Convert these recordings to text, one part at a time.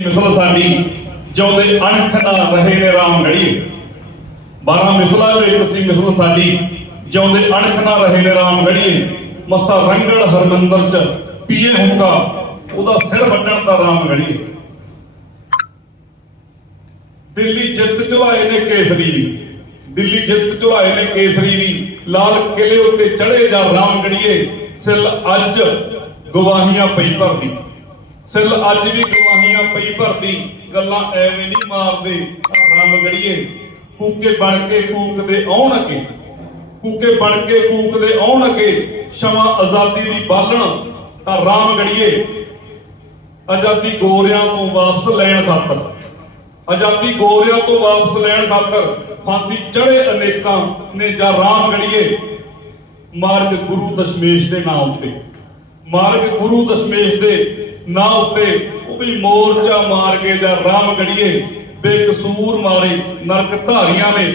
ਮਿਸਲ ਸਾਡੀ ਜਿਉਂਦੇ ਅਣਖ ਨਾ ਰਹੇ ਨੇ ਰਾਮ ਗੜੀਏ 12 ਮਿਸਲਾਂ ਚੋਂ ਇੱਕ ਸੀ ਮਿਸਲ ਸਾਡੀ ਜਿਉਂਦੇ ਅਣਖ ਨਾ ਰਹੇ ਨੇ ਰਾਮ ਗੜੀਏ ਮੱਸਾ ਰੰਗੜ ਹਰਮੰਦਰ ਚ ਪੀਏ ਹੁਕਾ ਉਹਦਾ ਸਿਰ ਵੱਢਣ ਦਾ ਰਾਮ ਗੜੀਏ ਦਿੱਲੀ ਜਿੱਤ ਚੁਲਾਏ ਨੇ ਕੇਸਰੀ ਵੀ ਦਿੱਲੀ ਜਿੱਤ ਚੁਲਾਏ ਨੇ ਕੇਸਰੀ ਵੀ ਲਾਲ ਕਿਲੇ ਉੱਤੇ ਚੜੇ ਜਾ ਰਾਮ ਗੜੀਏ। ਸਿਲ ਅੱਜ ਗਵਾਹੀਆਂ ਪਈ ਭਰਦੀ। ਸਿਲ ਅੱਜ ਵੀ ਗਵਾਹੀਆਂ ਪਈ ਭਰਦੀ ਗੱਲਾਂ ਐਵੇਂ ਨਹੀਂ ਮਾਰਦੇ। ਆਹ ਰਾਮ ਕੂਕੇ ਬਣ ਕੇ ਕੂਕਦੇ ਆਉਣ ਅੱਗੇ ਕੂਕੇ ਬਣ ਕੇ ਕੂਕਦੇ ਆਉਣ ਅੱਗੇ ਸ਼ਮਾ ਆਜ਼ਾਦੀ ਦੀ ਬਾਲਣ, ਤਾਂ ਰਾਮ ਗੜੀਏ, ਆਜ਼ਾਦੀ ਗੋਰਿਆਂ ਤੋਂ ਵਾਪਸ ਲੈਣ ਖਾਤਰ। ਆਜ਼ਾਦੀ ਗੋਰਿਆਂ ਤੋਂ ਵਾਪਸ ਲੈਣ ਖਾਤਰ ਫਾਂਸੀ ਚੜੇ ਅਨੇਕਾਂ ਨੇ ਜਾਂ ਰਾਮ ਗੜੀਏ, ਮਾਰਗ ਗੁਰੂ ਦਸ਼ਮੇਸ਼ ਦੇ ਨਾਮ ਉੱਤੇ। ਮਾਰਗ ਗੁਰੂ ਦਸ਼ਮੇਸ਼ ਦੇ ਨਾਂ ਉੱਤੇ, ਉਹ ਵੀ ਮੋਰਚਾ ਮਾਰ ਕੇ ਜਾਂ ਰਾਮ ਗੜੀਏ ਬੇਕਸੂਰ ਮਾਰੇ, ਨਰਕ ਧਾਰੀਆਂ ਨੇ,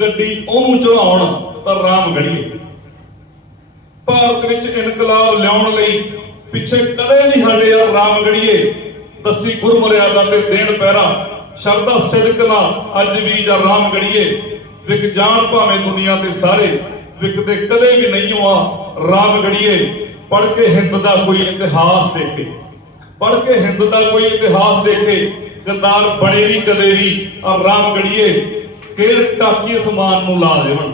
ਗੱਡੀ ਉਹਨੂੰ ਚੜਾਉਣ ਤਾਂ ਰਾਮ ਗੜੀਏ ਭਾਰਤ ਵਿੱਚ ਇਨਕਲਾਬ ਲਿਆਉਣ ਲਈ ਪਿੱਛੇ ਕਦੇ ਨਹੀਂ ਹਟੇ ਆ ਰਾਮ ਗੜੀਏ ਦਸੀ ਗੁਰਮਰਿਆਦਾ ਤੇ ਦੇਣ ਪਹਿਰਾ ਸ਼ਰਦਾ ਸਿਦਕ ਨਾ ਅੱਜ ਵੀ ਜਾਂ ਰਾਮ ਗੜੀਏ ਵਿਕ ਜਾਣ ਭਾਵੇਂ ਦੁਨੀਆ ਤੇ ਸਾਰੇ ਵਿਕਦੇ ਕਦੇ ਵੀ ਨਹੀਂ ਆ ਰਾਮ ਗੜੀਏ ਪੜ ਕੇ ਹਿੰਦ ਦਾ ਕੋਈ ਇਤਿਹਾਸ ਦੇਖੇ। ਪੜ ਕੇ ਹਿੰਦ ਦਾ ਕੋਈ ਇਤਿਹਾਸ ਦੇਖੇ ਗਰਦਾਰ ਬਣੇ ਨਹੀਂ ਕਦੇ ਵੀ ਆ ਰਾਮ ਗੜੀਏ ਕੇਰ ਟਾਕੀ ਸਮਾਨ ਨੂੰ ਲਾ ਦੇਵਣ।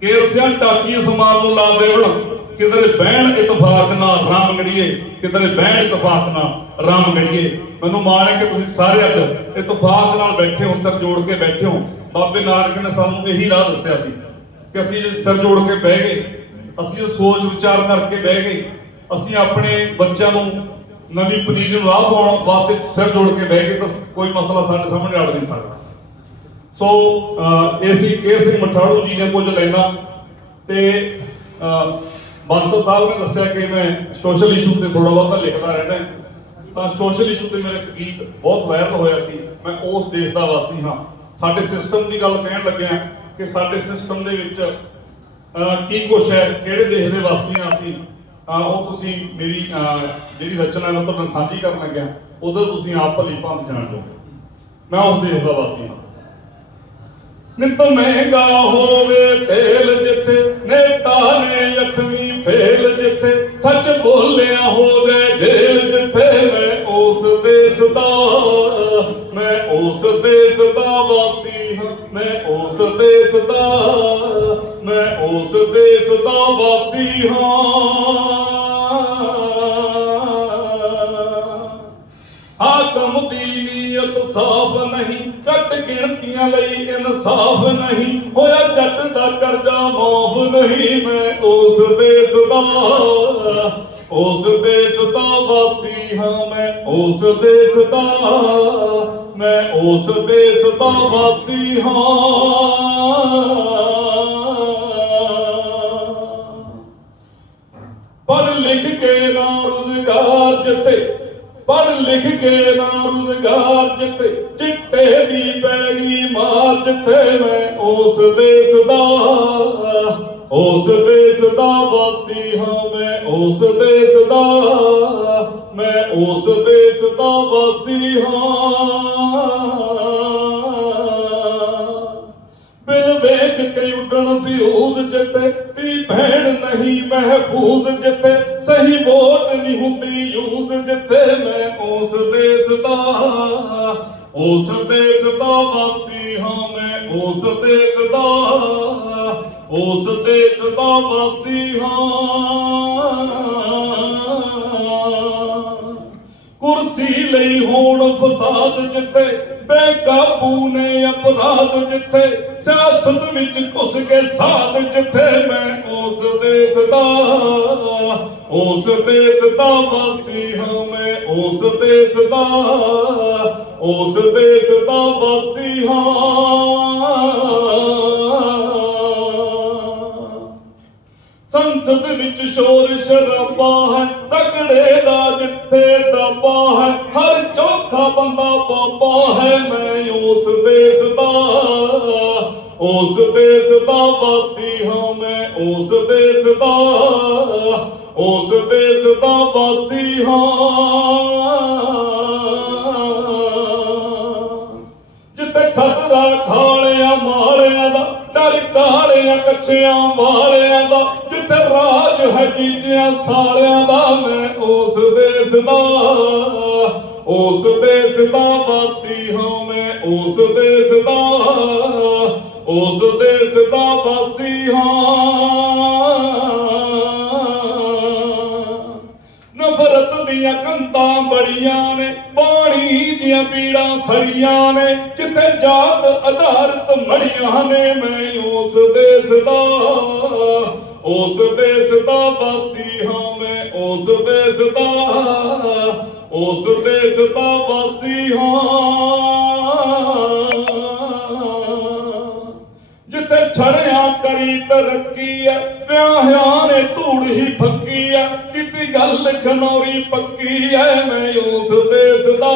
ਕੇਰ ਸਿਆਂ ਟਾਕੀ ਸਮਾਨ ਨੂੰ ਲਾ ਦੇਵਣ, ਕਿਧਰੇ ਬਹਿਣ ਇਤਫਾਕ ਨਾਲ ਰਾਮ ਗੜੀਏ, ਕਿਧਰੇ ਬਹਿਣ ਇਤਫਾਕ ਨਾਲ ਰਾਮ ਗੜੀਏ। ਮੈਨੂੰ ਮਾਣ ਹੈ ਕਿ ਤੁਸੀਂ ਸਾਰੇ ਅੱਜ ਇਤਫਾਕ ਨਾਲ ਬੈਠੇ ਹੋ, ਸਿਰ ਜੋੜ ਕੇ ਬੈਠੇ ਹੋ। ਬਾਬੇ ਨਾਨਕ ਨੇ ਸਾਨੂੰ ਇਹੀ ਰਾਹ ਦੱਸਿਆ ਸੀ ਕਿ ਅਸੀਂ ਜੇ ਸਿਰ ਜੋੜ ਕੇ ਬਹਿ ਗਏ, ਅਸੀਂ ਇਹ ਸੋਚ ਵਿਚਾਰ ਕਰਕੇ ਬਹਿ ਗਏ, ਅਸੀਂ ਆਪਣੇ ਬੱਚਿਆਂ ਨੂੰ ਨਵੀਂ ਪਨੀਰੀ ਨੂੰ ਰਾਹ ਪਾਉਣ ਵਾਸਤੇ ਸਿਰ ਜੋੜ ਕੇ ਬਹਿ ਗਏ ਤਾਂ ਕੋਈ ਮਸਲਾ ਸਾਡੇ ਸਾਹਮਣੇ ਅੜ ਨਹੀਂ ਸਕਦਾ। ਸੋ ਅਹ, ਕੇਰ ਸਿੰਘ ਮਠਾੜੂ ਜੀ ਨੇ ਕੁਝ ਲੈਣਾ ਤੇ ਅਹ, ਸਾਹਿਬ ਨੇ ਦੱਸਿਆ ਕਿ ਮੈਂ ਸੋਸ਼ਲ ਇਸ਼ੂ ਤੇ ਥੋੜਾ ਬਹੁਤਾ ਲਿਖਦਾ ਰਹਿੰਦਾ ਤਾਂ ਸੋਸ਼ਲ ਇਸ਼ੂ ਤੇ ਮੇਰਾ ਗੀਤ ਬਹੁਤ ਵਾਇਰਲ ਹੋਇਆ ਸੀ। ਮੈਂ ਉਸ ਦੇਸ਼ ਦਾ ਵਾਸੀ ਹਾਂ। ਸਾਡੇ ਸਿਸਟਮ ਦੀ ਗੱਲ ਕਹਿਣ ਲੱਗਿਆ ਕਿ ਸਾਡੇ ਸਿਸਟਮ ਦੇ ਵਿੱਚ ਕੀ ਕੁਛ ਹੈ ਕਿਹੜੇ ਦੇਸ਼ ਦੇ ਵਾਸੀ ਹਾਂ ਅਸੀਂ? ਉਹ ਤੁਸੀਂ ਮੇਰੀ ਅਹ, ਜਿਹੜੀ ਰਚਨਾ ਹੈ ਤੁਹਾਨੂੰ ਸਾਂਝੀ ਕਰਨ ਲੱਗਿਆ। ਉਦੋਂ ਤੁਸੀਂ ਆਪ ਭਲੀ ਭਾਂਤ ਜਾਣ ਲਓ। ਮੈਂ ਉਸ ਦੇਸ਼ ਦਾ ਵਾਸੀ ਹਾਂ। ਨਿਤ ਮਹਿੰਗਾ ਹੋਵੇ ਤੇਲ ਜਿੱਥੇ ਨੇਤਾ ਨੇ ਅੱਠਵੀਂ ਫੇਲ ਜਿੱਥੇ ਸੱਚ ਬੋਲਿਆ ਹੋਵੇ ਜੇਲ ਜਿੱਥੇ ਮੈਂ ਉਸ ਦੇਸ਼ ਦਾ ਮੈਂ ਉਸ ਦੇਸ਼ ਦਾ ਵਾਸੀ ਹਾਂ। ਮੈਂ ਉਸ ਦੇਸ਼ ਦਾ ਮੈਂ ਉਸ ਦੇਸ਼ ਦਾ ਵਾਸੀ ਹਾਂ। ਹਾਕਮ ਦੀ ਨੀਅਤ ਸਾਫ਼ ਨਹੀਂ ਕੱਟ ਗਿਣਤੀਆਂ ਲਈ ਇਨਸਾਫ ਨਹੀਂ। ਹੋਇਆ ਜੱਟ ਦਾ ਕਰਜ਼ਾ ਮਾਫ ਨਹੀਂ, ਮੈਂ ਉਸ ਦੇਸ਼ ਦਾ, ਉਸ ਦੇਸ਼ ਦਾ ਵਾਸੀ ਹਾਂ, ਮੈਂ ਉਸ ਦੇਸ਼ ਦਾ, ਮੈਂ ਉਸ ਦੇਸ਼ ਦਾ ਵਾਸੀ ਹਾਂ। ਪੜ ਲਿਖ ਕੇ ਨਾ ਰੁਜ਼ਗਾਰ ਜਿੱਤੇ ਚਿੱਟੇ ਦੀ ਪੈ ਗਈ ਮਾਰ ਜਿੱਥੇ ਮੈਂ ਉਸ ਦੇਸ਼ ਦਾ, ਉਸ ਦੇਸ਼ ਦਾ ਵਾਸੀ ਹਾਂ ਮੈਂ, ਉਸ ਦੇਸ਼ ਦਾ, ਮੈਂ ਉਸ ਦੇਸ਼ ਦਾ ਵਾਸੀ ਹਾਂ। ਬਿਨ ਵੇਖ ਕੇ ਉੱਡਣ ਫਿਊਜ਼ ਜਿੱਤੇ ਤੀ ਭੈਣ ਨਹੀਂ ਮਹਿਫੂਜ਼ ਜਿੱਤੇ ਸਹੀ ਵੋਟ ਨਹੀਂ ਹੁੰਦੀ, ਯੂਜ਼ ਜਿੱਥੇ ਮੈਂ ਉਸ ਦੇਸ਼ ਦਾ, ਉਸ ਦੇਸ਼ ਦਾ ਵਾਸੀ ਹਾਂ ਮੈਂ, ਉਸ ਦੇਸ਼ ਦਾ, ਉਸ ਦੇਸ਼ ਦਾ ਵਾਸੀ ਹਾਂ। ਕੁਰਸੀ ਲਈ ਹੋਣ ਫਸਾਦ ਜਿੱਥੇ ਬੇਕਾਬੂ ਨੇ ਅਪਰਾਧ, ਜਿੱਥੇ ਸਿਆਸਤ ਵਿੱਚ ਘੁਸ ਕੇ ਸਾਧ, ਜਿੱਥੇ ਮੈਂ ਉਸ ਦੇਸ਼ ਦਾ, ਉਸ ਦੇਸ਼ ਦਾ ਵਾਸੀ ਹਾਂ ਮੈਂ, ਉਸ ਦੇਸ਼ ਦਾ, ਉਸ ਦੇਸ਼ ਦਾ ਵਾਸੀ ਹਾਂ। ਸੰਸਦ ਵਿੱਚ ਸ਼ੋਰ ਸ਼ਰਾਬਾ ਹੈ, ਤਕੜੇ ਦਾ ਜਿੱਥੇ ਦਬਾ ਹੈ ਉਸ ਦੇਸ ਦਾ ਵਾਸੀ ਹਾਂ। ਜਿੱਥੇ ਖਤਰਾ ਖਾਲਿਆ ਮਾਰਿਆ ਦਾ, ਡਰ ਕਾਲਿਆ ਕੱਛਿਆਂ ਮਾਰਿਆ ਦਾ, ਜਿੱਥੇ ਰਾਜ ਹਕੀਕਿਆਂ ਸਾਰਿਆਂ ਦਾ, ਮੈਂ ਉਸ ਦੇਸ ਦਾ, ਉਸ ਦੇਸ ਦਾ ਵਾਸੀ ਹਾਂ, ਮੈਂ ਉਸ ਦੇਸ ਦਾ, ਉਸ ਦੇਸ ਦਾ ਵਾਸੀ ਹਾਂ। ਬੜੀਆਂ ਨੇ ਪਾਣੀ ਦੀਆਂ ਪੀੜਾਂ ਸੜੀਆਂ ਨੇ, ਜਿੱਥੇ ਜਾਤ ਆਧਾਰਿਤ ਮੜੀਆਂ ਨੇ, ਮੈਂ ਉਸ ਦੇਸ ਦਾ, ਉਸ ਦੇਸ ਦਾ ਵਾਸੀ ਹਾਂ ਮੈਂ, ਉਸ ਦੇਸ ਦਾ, ਉਸ ਦੇਸ ਦਾ ਵਾਸੀ ਹਾਂ। ਜਿੱਥੇ ਛੜਿਆ ਕਰੀ ਤਰੱਕੀ ਐ ਵਿਆਹਿਆਂ ਨੇ ਧੂੜ ਹੀ ਕੀਤੀ ਪੱਕੀ ਐ, ਮੈਂ ਉਸ ਦੇਸ ਦਾ,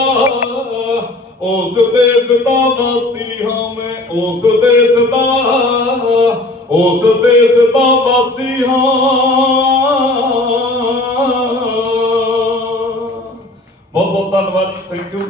ਉਸ ਦੇਸ ਦਾ ਵਾਸੀ ਹਾਂ, ਮੈਂ ਉਸ ਦੇਸ ਦਾ, ਉਸ ਦੇਸ ਦਾ ਵਾਸੀ ਹਾਂ। ਬਹੁਤ ਬਹੁਤ ਧੰਨਵਾਦ ਥੈਂਕ ਯੂ